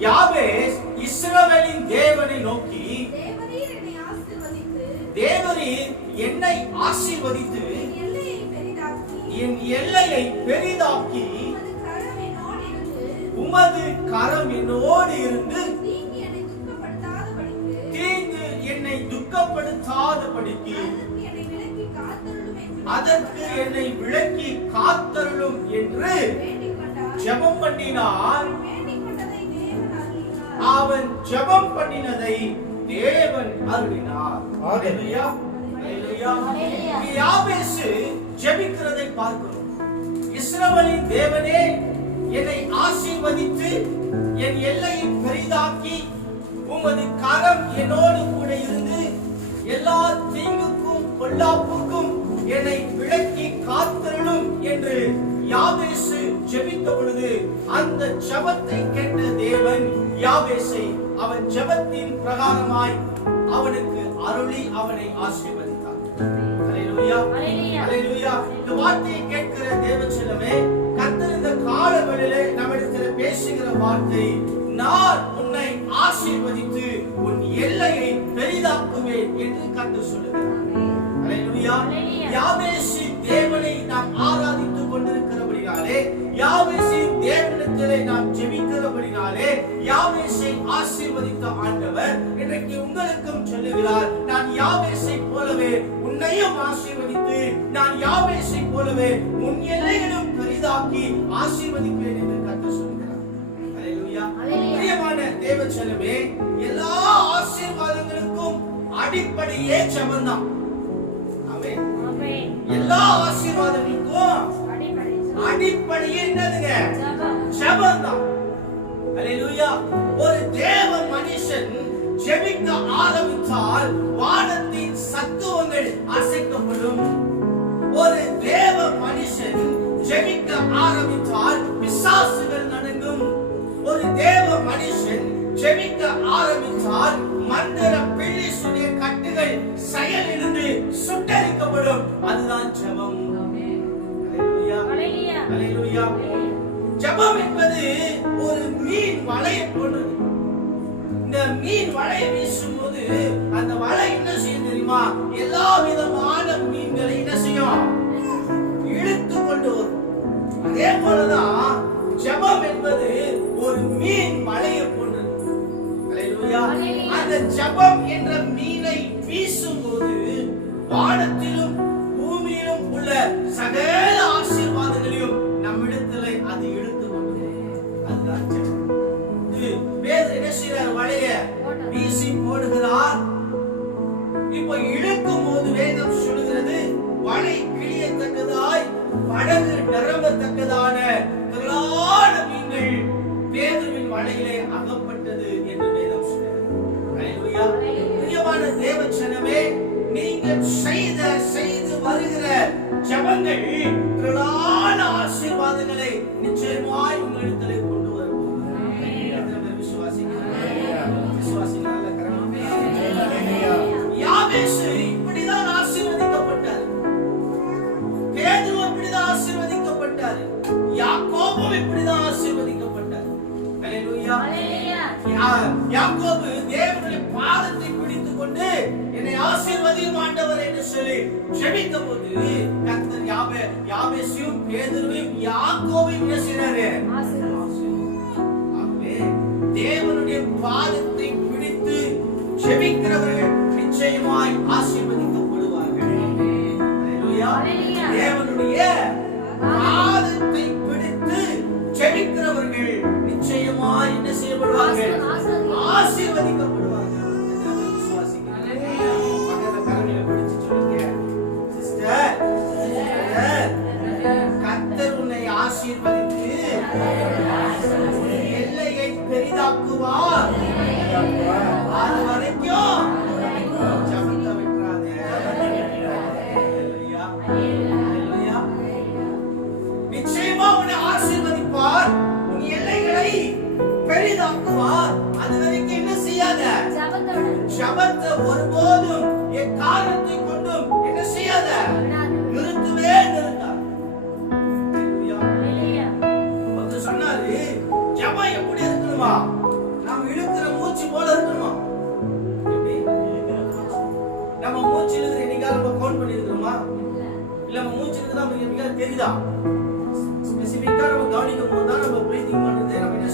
யாபேஸ் இஸ்ரவேலின் தேவனை நோக்கி தேவரீர் என்னை ஆசீர்வதித்து என் எல்லையை பெரிதாக்கி உமது கரம் என்னோடு இருந்து தீங்கு என்னை காத்தருளும் என்று அதற்கு என்னை விலக்கி காத்தருளும் என்று ஜெபம் பண்ணினான் அவன் ஜெபம் பண்ணினதை தேவன் அருளினார் ஹalleluya. ஹalleluya. இங்கே யாபேசு ஜெபிக்கிறதை பார்க்கிறோம் இஸ்ரவேலின் தேவனே என்னை ஆசீர்வதித்து என் எல்லையை பெரிதாக்கி உமது கரம் என்னோடு கூட இருந்து எல்லா தீங்குக்கும் பொல்லாப்புக்கும் என்னை விலக்கி காத்தருளும் என்று யாபேசு ஜெபித்த பொழுது அந்த ஜெபத்தை கேட்ட தேவன் யாபேசை அவன் ஜெபத்தின் பிரகாரமாய் அவனுக்கு அருளி அவனை ஆசீர்வதித்தார் இந்த வார்த்தையை கேட்கிற தேவச்சலமே கர்த்தர் இந்த காலவெளியிலே நம்மிடத்தில் பேசுகிற வார்த்தை நான் உன்னை ஆசீர்வதித்து உன் எல்லையை பெரிதாக்குவேன் என்று கர்த்தர் சொல்லுகிறார். ஹalleluya. யாபேசை ஆசீர்வதித்த ஆண்டவர் இன்றைக்கு உங்களுக்கும் சொல்லுகிறார் நான் யாபேசை போலவே உன்னையும் ஆசீர்வதித்து நான் யாபேசை போலவே உன் எல்லைகளும் பெரிதாக்கி ஆசீர்வதிப்பேன் என்று கர்த்தர் சொல்கிறார் பிரியமான தேவச்சனமே எல்லா ஆசீர்வாதங்களுக்கும் அடிப்படையே ஆமென். எல்லா ஆசீர்வாதங்களுக்கும் அடிப்படையே என்னதுங்க? ஜெபம்தான். ஹalleluya ஒரு தேவ மனுஷன் ஜெபிக்க ஆரம்பித்தால் வானத்தின் சத்துவங்கள் அசைக்கப்படும். ஒரு தேவ மனுஷன் ஜெபிக்க ஆரம்பித்தால் பிசாசுகள் நடுங்கும். ஒரு தேவ மனுஷன் ஜெபிக்க ஆரம்பித்தால் மந்திர பிள்ளை சுனிய கட்டுகள் செயலிருந்து சுட்டரிக்கப்படும். அதுதான் ஜெபம். ஹalleluya ஹalleluya ஜெபம் என்பது ஒரு மீன் வலையை போன்றது. இந்த மீன் வலையை வீசும்போது அந்த வலை என்ன செய்யும் தெரியுமா? எல்லா விதமான மீன்களை என்ன செய்யும்? இழுத்து கொண்டு வரும். அதே போலதான் ஜெபம் என்பது ஒரு மீன் வலையை போன்றது. அந்த ஜெபம் என்ற மீனை வீசும்போது வானத்திலும் பாதத்தை பிடித்து ஜெபிக்கிறவர்கள் என்ன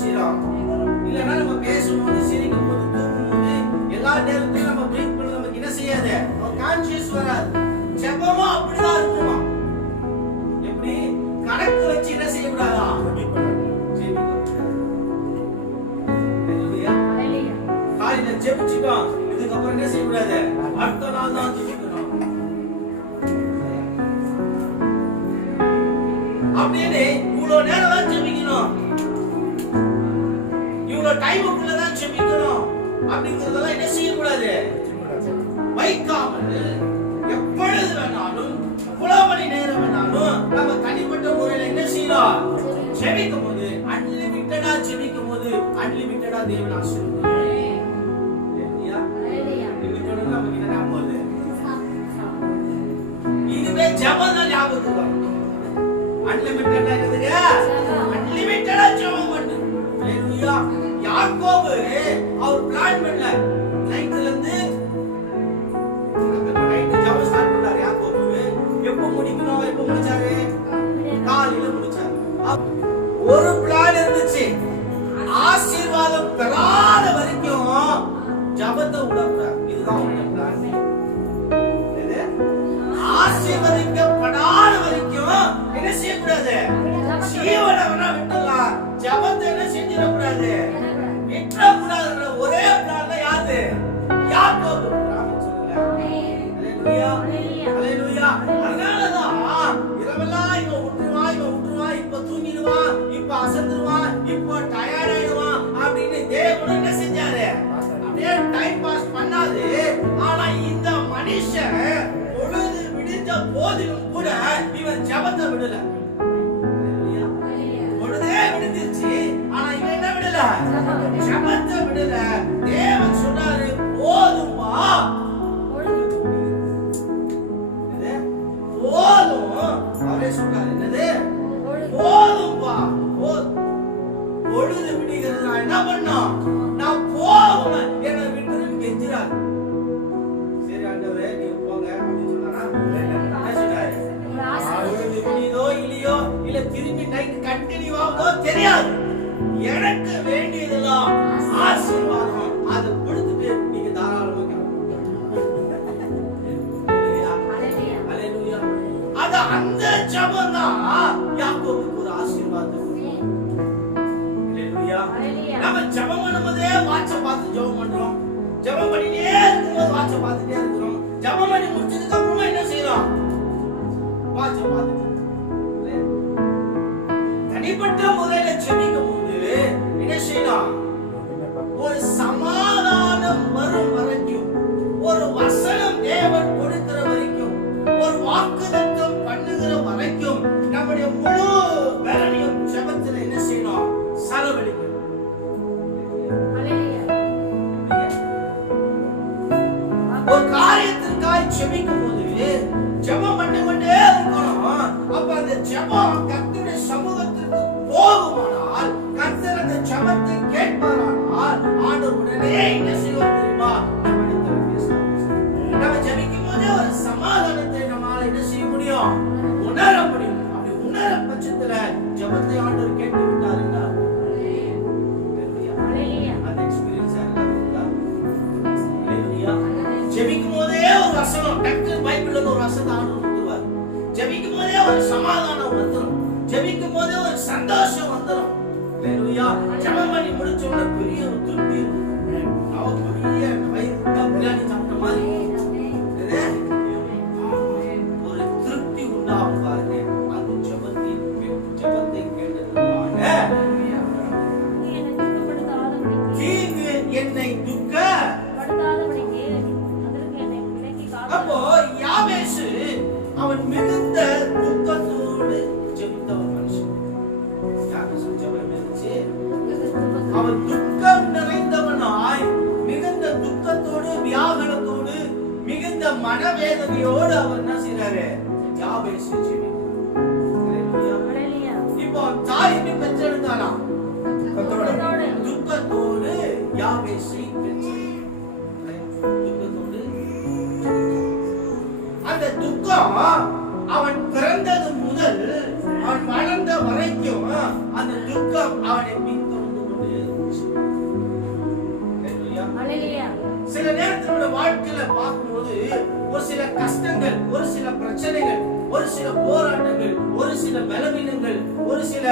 செய்யறோம்? நம்ம பேசும்போது கணக்கு வச்சு என்ன செய்யக்கூடாதா? என்ன செய்யக்கூடாது? அடுத்த நாள் தான் அப்படின்னு நேரம் தான் ஜெபிக்கணும். இவ்வளவு டைமுக்குள்ள தான் ஜெபிக்கணும். அப்படிங்கறதெல்லாம் என்ன செய்யக்கூடாது? வைக்காமல் எப்பொழுது வேணாலும் எவ்வளவு மணி நேரம் வேணாலும் நம்ம தனிப்பட்ட முறையில என்ன செய்யலாம்? ஜெபிக்கும் போது அன்லிமிட்டடா ஜெபிக்கும் போது அன்லிமிட்டடா தேவன் ஞாபகம்? இதுவே ஜெபம் தான் வரும் அன்லிமிட்டடா இருக்குதுங்க அன்லிமிட்டடா ஜெபம் பண்ணு. ஹalleluya யாக்கோபு அவர் பிளான் பண்ணல விடுகிறது என்ன பண்ணோம்? நான் போகணும் என்னை விட்டு கெஞ்சுறாரு சரி ஆண்டவரே நீ போங்க அப்படின்னு சொன்னாரா? என்ன இல்லையோ இல்ல திரும்பி நைட் கண்டினியூ ஆகுதோ தெரியாது. எனக்கு வேண்டியதெல்லாம் ஆசீர்வாதம். பண்ணிட்டே இருக்கும்போது வாட்ச பார்த்துட்டே இருக்கிறோம் ஜெபம் பண்ணி முடிச்சதுக்கு அப்புறமா என்ன செய்யறோம் வாட்ச பார்த்து அவன் துக்கம் நிறைந்தவனாய் மிகுந்த துக்கத்தோடு வியாகலத்தோடு மிகுந்த மனவேதனையோடு அவர் என்ன யாவேசு ஜெபிக்கிறார் இப்போ அவன் தாய் எப்படி பெற்றெடுத்தாலாம் துக்கத்தோடு பெற்றெடுத்தார் துக்கத்தோடு. அந்த துக்கம் அவன் பிறந்தது முதல் அவன் வளர்ந்த வரைக்கும் அந்த துக்கம் அவனை நேரத்தில் வாழ்க்கையில பார்க்கும்போது ஒரு சில கஷ்டங்கள் ஒரு சில பிரச்சனைகள் ஒரு சில போராட்டங்கள் ஒரு சில பலவீனங்கள் ஒரு சில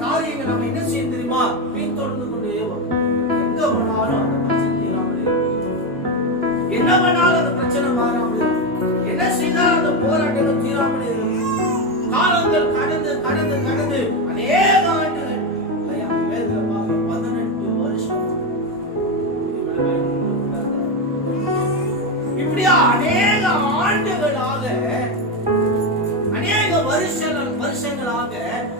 காரியங்கள் நம்ம என்ன செய்ய தெரியுமா? பின்தொடர்ந்து கொண்டே எங்க போனாலும் அந்த பிரச்சனை தீராமல் என்ன பண்ணாலும் அந்த பிரச்சனை மாறாமல் என்ன செய்தாலும் அந்த போராட்டங்கள் தீராமல் காலங்கள் கடந்து கடந்து கடந்து அநேக அநேக வருஷங்களாக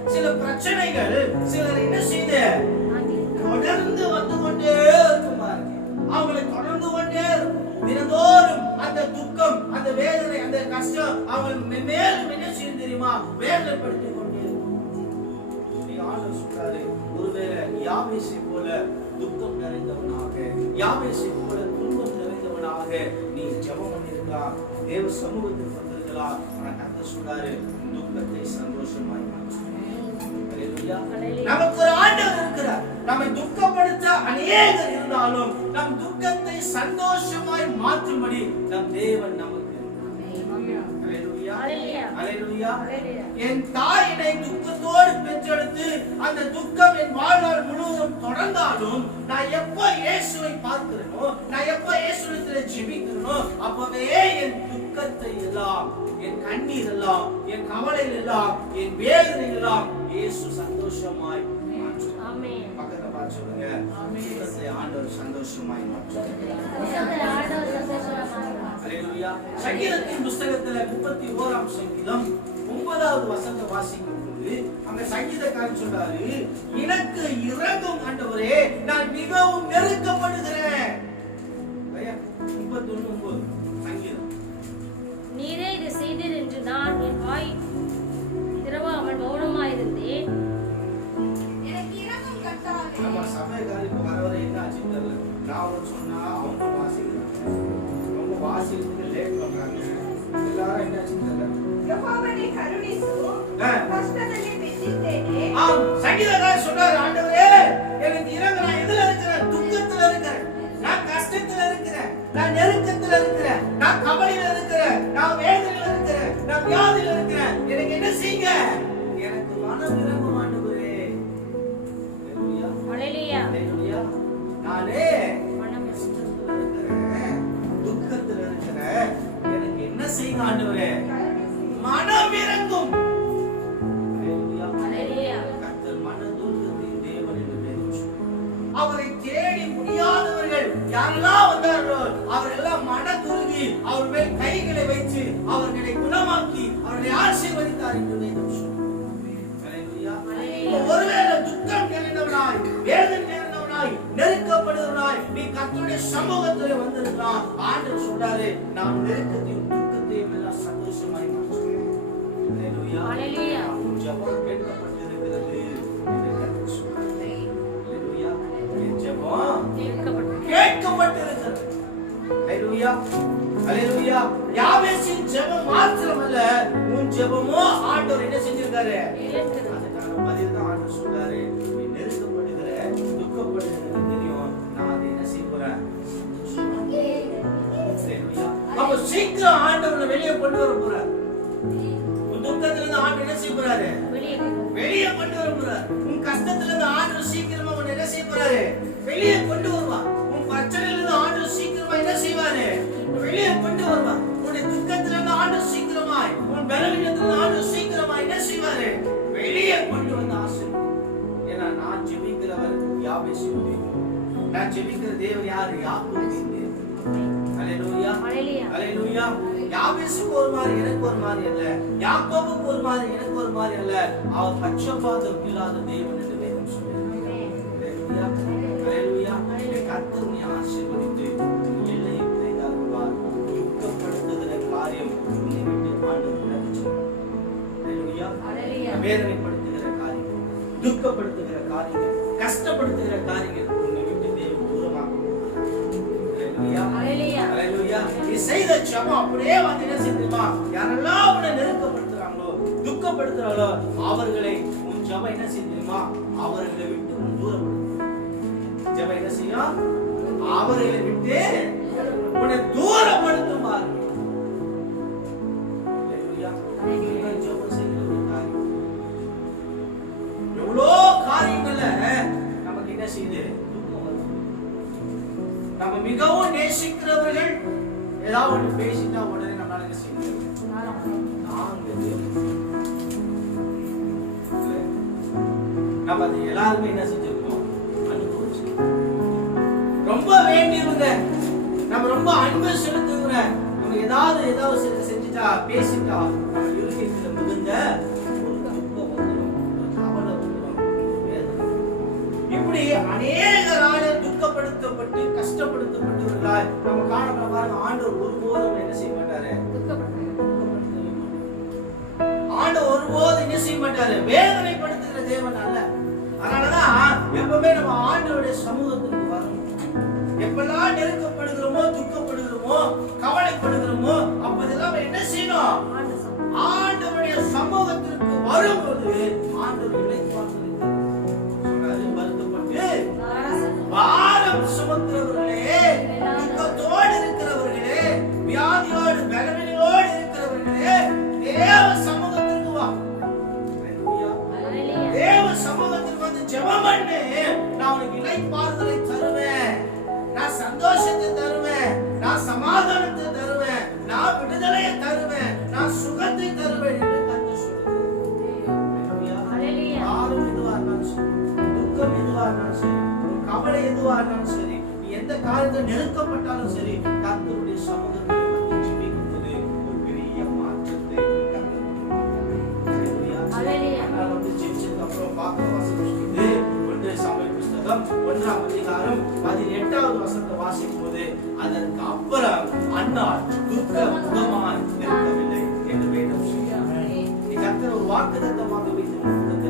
சில பிரச்சனைகள் சிலர் என்ன செய்த தொடர்ந்து வந்து கொண்டே இருக்கும் பாருங்க. அவங்களை தொடர்ந்து கொண்டே தினந்தோறும் அந்த துக்கம் அந்த வேதனை அந்த கஷ்டம் அவங்க மே- மேலும் என்ன செய்யும் தெரியுமா? வேதனைப்படுத்தி கொண்டே இருக்கும். இன்னைக்கு ஆண்டவர் சொல்றாரு, ஒருவேளை யாபேசை போல துக்கம் நிறைந்தவனாக யாபேசை போல துன்பம் நிறைந்தவனாக நீ ஜெபம் பண்ணிருக்கலாம் தேவ சமூகத்துக்கு வந்திருக்கலாம். ஆனா கர்த்தர் சொல்றாரு துக்கத்தை சந்தோஷமாய். நமக்கு ஒரு ஆண்டவர் இருக்கிறார். நம்மை துக்கப்படுத்த அநேகர் இருந்தாலும் நம் துக்கத்தை சந்தோஷமாய் மாற்றும்படி நம் தேவன் நமக்கு. என் தாய் என்னை துக்கத்தோடு பெற்றெடுத்து அந்த துக்கம் என் வாழ்நாள் முழுவதும் தொடர்ந்தாலும் நான் எப்ப இயேசுவை பார்க்கிறேனோ நான் எப்ப இயேசுவிடத்தில் ஜெபிக்கிறேனோ அப்பவே என் துக்கத்தை எல்லாம் என் கண்ணீர் எல்லாம் என் கவலை எல்லாம் என் வேதனை எல்லாம் இயேசு சந்தோஷமாய். பக்கத்துல பார்த்து சொல்லுங்க. துக்கத்தை ஆண்டவர் சந்தோஷமாய். சங்கீதத்தின் புஸ்தகத்துல முப்பத்தி ஓராம் சங்கீதம் ஒன்பதாவது வசந்த வாசிக்கும் போது அங்க சங்கீதக்காரன் சொல்றாரு எனக்கு இறங்கும் ஆண்டவரே நான் மிகவும் நெருக்கப்படுகிறேன் ஐயா, முப்பத்தொன்னு ஒன்பது நான் என் வாய் திரவாமல் மௌனமாயிருந்தேன். எனக்கு இரக்கம் கட்டாது. மனதுருகி அவர் மேல் கைகளை வைத்து அவர்களை குணமாக்கி அவர்களை ஆசீர்வதித்தார் என்று வேதம். ஒருவேளை துக்கம் நிறைந்தவனாய் வேதனை நிறைந்தவனாய் நெருக்கப்படுகிறவனாய் நீ கர்த்தருடைய சமூகத்திலே வந்திருக்கலாம். ஆண்டவர் சொல்றாரு நான் நெருக்கத்தையும் துக்கத்தையும் எல்லாம் சந்தோஷமாய் மாற்றுவேன். ஜெபம் கேட்கப்பட்டிருக்கிறது அல்லேலூயா. அல்லேலூயா. யாவேசின் ஜெபம் மாத்திரமல்ல உன் ஜெபமோ ஆண்டவர் என்ன செஞ்சிருக்காரு? ஆண்டவர் சொல்றாரு நீ நெருக்கப்படுகிற துக்கப்படுகிற தெரியும். நான் அதை என்ன செய்ய போறேன்? அப்ப சீக்கிரம் ஆண்டவனை வெளியே கொண்டு வர போறார். உன் துக்கத்துல இருந்து ஆண்டவர் என்ன செய்ய போறாரு? வெளியே கொண்டு வர போறார். உன் கஷ்டத்துல இருந்து ஆண்டவர் சீக்கிரமா உன்னை என்ன செய்ய போறாரு? வெளியே கொண்டு பலவீனத்துல சீக்கிரமா என்ன செய்வாரு? வெளியே கொண்டு வந்து ஆசீர்வதிப்பார். ஏன்னா நான் ஜெபிக்கிறவர் யாபேசின் தேவன். நான் ஜெபிக்கிற தேவன் யாரு? அல்லேலூயா யாபேசுக்கு ஒரு மாதிரி எனக்கு ஒரு மாதிரி அல்ல. யாக்கோபுக்கு ஒரு மாதிரி எனக்கு ஒரு மாதிரி அல்ல. அவர் பட்சபாதம் இல்லாத தேவன் என்று வேதம் என் கர்த்தர் உன்னை ஆசீர்வதித்து எல்லையை பெரிதாக்குவார் துக்கப்படுத்துகிற காரியம் உன்னை விட்டு ஆண்டவர் வேதனைப்படுத்துகிற காரியம் துக்கப்படுத்துகிற காரியங்கள் கஷ்டப்படுத்துகிற காரியங்கள் உன்னை விட்டு தேவன் தூரமாக. நீ செய்த ஜெபம் அப்படியே வந்து என்ன செய்யுமா? யாரெல்லாம் உன்னை நெருக்கப்படுத்துறாங்களோ துக்கப்படுத்துறாங்களோ அவர்களை உன் ஜெபம் என்ன செய்யுமா அவர்களை விட்டு உன் தூரப்படுத்தும். ஜெபம் என்ன செய்யும்? அவர்களை விட்டு உன்னை தூரப்படுத்தும். நம்ம மிகவும் நேசிக்கிறவர்கள் ஏதாவது ஒன்று பேசிட்டா உடனே நம்மளால என்ன செய்ய நம்ம அதை எல்லாருமே என்ன செஞ்சிருக்கோம்? அனுபவிச்சிருக்கோம். ரொம்ப வேண்டியவங்க நம்ம ரொம்ப அன்பு செலுத்துவங்க நம்ம ஏதாவது ஏதாவது செஞ்சு செஞ்சுட்டா பேசிட்டா நம்ம இருதயத்துல மிகுந்த இப்படி துக்கம் துக்கப்படுத்தப்பட்டு கஷ்டப்படுத்தப்பட்டவர்களாய் நம்ம காணப்பட பாருங்க ஆண்டவர் ஒருபோதும் என்ன செய்ய மாட்டாரு. ஆண்டவர் ஒருபோதும் என்ன செய்ய மாட்டாரு வேதனைப்படுத்துகிற தேவன் அல்ல அதனாலதான் எப்பவுமே நம்ம ஆண்டவருடைய சமூகத்துக்கு வரணும் எப்பெல்லாம் நெருக்கப்படுகிறோமோ துக்கப்படுகிறோமோ கவலைப்படுகிறோமோ அப்போதெல்லாம் என்ன செய்யணும். ஆண்டவருடைய சமூகத்திற்கு வரும்போது ஆண்டவர் இளைப்பாறுதலை புஸ்தகம் அதிகாரம் பதினெட்டாவது வசனத்தை வாசிக்கும் போது அதற்கு அப்புறம் அன்னார் துக்க முகமாய் இருக்கவில்லை என்று வேதம் சொல்கிறார் நீ கர்த்தர் ஒரு வாக்குத்தத்தமாக வைத்து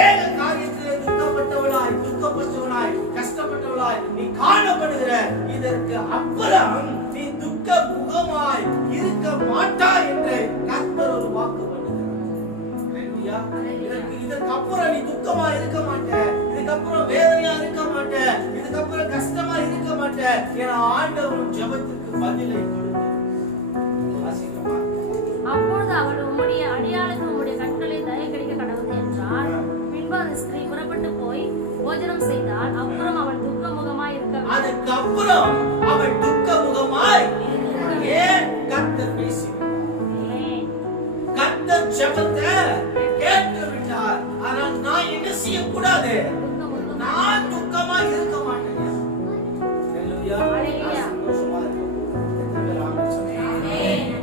ஏக காரியத்திலே துக்கப்பட்டவளாய் துக்கப்பட்டவளாய் கஷ்டப்பட்டவளாய் நீ காணப்படுகிற. இதற்கு அப்புறம் நீ துக்க முகமாய் இருக்க மாட்டாய் என்று கர்த்தர் ஒரு வாக்கு பண்ணுகிறார். இதற்கு இதற்கு அப்புறம் நீ துக்கமா இருக்க மாட்ட. இதுக்கப்புறம் வேதனையா இருக்க மாட்ட இதுக்கப்புறம் கஷ்டமா இருக்க மாட்ட என ஆண்டவர் உன் ஜெபத்துக்கு பதிலை அப்பொழுது அவள் உம்முடைய அடியாளுக்கு உம்முடைய கண்களில் தயை கிடைக்க கடவுது என்றார். பின்பு அந்த ஸ்திரீ புறப்பட்டு போய் போஜனம் செய்தால் அப்புறம் அவள் துக்க முகமாய் இருக்கவில்லை அதுக்கப்புறம் அவள் துக்க முகமாய் ஏன் கர்த்தர் பேசினார் ஏன்? கர்த்தர் ஜெபத்தை கேட்டு விட்டார் ஆனால் நான் என்ன செய்யக்கூடாது? One.